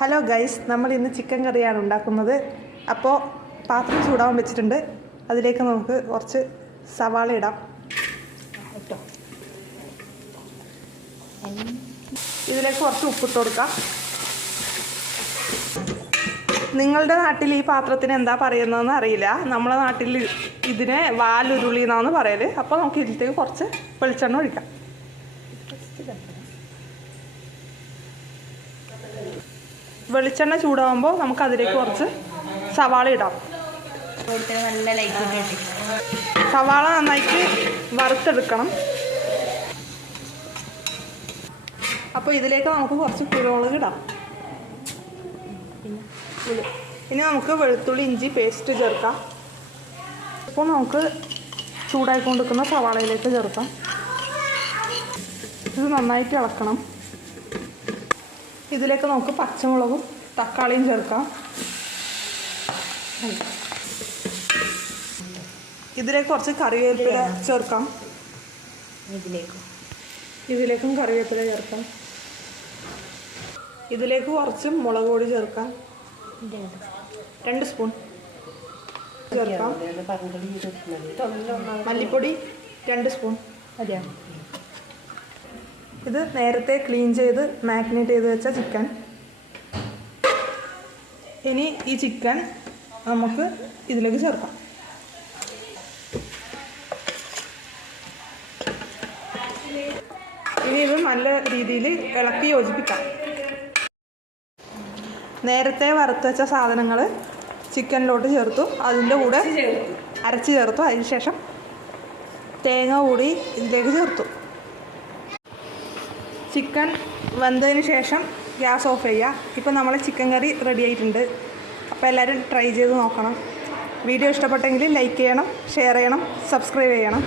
Hello guys, നമ്മൾ ഇന്ന് chicken കറിയാണ് ഉണ്ടാക്കുന്നത്. അപ്പോൾ പാത്രം ചൂടാവാൻ വെച്ചിട്ടുണ്ട്. അതിലേക്ക് നമുക്ക് കുറച്ച് സവാള ഇടാം. ഇതിലേക്ക് കുറച്ച് ഉപ്പിട്ട് കൊടുക്കാം. നിങ്ങളുടെ നാട്ടിൽ ഈ പാത്രത്തിന് എന്താ പറയുന്നതെന്ന് അറിയില്ല. നമ്മളെ നാട്ടിൽ ഇതിനെ വാലുരുളി എന്നാണ് പറയല്. അപ്പോൾ നമുക്ക് ഇതിലേക്ക് കുറച്ച് വെളിച്ചെണ്ണ ഒഴിക്കാം. വെളിച്ചെണ്ണ ചൂടാകുമ്പോൾ നമുക്ക് അതിലേക്ക് കുറച്ച് സവാള ഇടാം. സവാള നന്നായിട്ട് വറുത്തെടുക്കണം. അപ്പോൾ ഇതിലേക്ക് നമുക്ക് കുറച്ച് കുരുമുളക് ഇടാം. ഇനി നമുക്ക് വെളുത്തുള്ളി ഇഞ്ചി പേസ്റ്റ് ചേർക്കാം. ഇപ്പോൾ നമുക്ക് ചൂടായിക്കൊണ്ടിരിക്കുന്ന സവാളയിലേക്ക് ചേർക്കാം. ഇത് നന്നായിട്ട് ഇളക്കണം. ഇതിലേക്ക് നമുക്ക് പച്ചമുളകും തക്കാളിയും ചേർക്കാം. ഇതിലേക്ക് കുറച്ച് കറിവേപ്പില ചേർക്കാം. ഇതിലേക്കും കറിവേപ്പില ചേർക്കാം. ഇതിലേക്ക് കുറച്ച് മുളക് പൊടി ചേർക്കാം. 2 സ്പൂൺ ചേർക്കാം. മല്ലിപ്പൊടി 2 സ്പൂൺ. ഇത് നേരത്തെ ക്ലീൻ ചെയ്ത് മാഗ്നേറ്റ് ചെയ്ത് വെച്ച ചിക്കൻ. ഇനി ഈ ചിക്കൻ നമുക്ക് ഇതിലേക്ക് ചേർക്കാം. ഇനി ഇത് നല്ല രീതിയിൽ ഇളക്കി യോജിപ്പിക്കാം. നേരത്തെ വറുത്ത് വെച്ച സാധനങ്ങൾ ചിക്കനിലോട്ട് ചേർത്തു. അതിൻ്റെ കൂടെ അരച്ച് ചേർത്തു. അതിനുശേഷം തേങ്ങ കൂടി ഇതിലേക്ക് ചേർത്തു. ചിക്കൻ വെന്തതിന് ശേഷം ഗ്യാസ് ഓഫ് ചെയ്യുക. ഇപ്പോൾ നമ്മളെ ചിക്കൻ കറി റെഡി ആയിട്ടുണ്ട്. അപ്പോൾ എല്ലാവരും ട്രൈ ചെയ്ത് നോക്കണം. വീഡിയോ ഇഷ്ടപ്പെട്ടെങ്കിൽ ലൈക്ക് ചെയ്യണം, ഷെയർ ചെയ്യണം, സബ്സ്ക്രൈബ് ചെയ്യണം.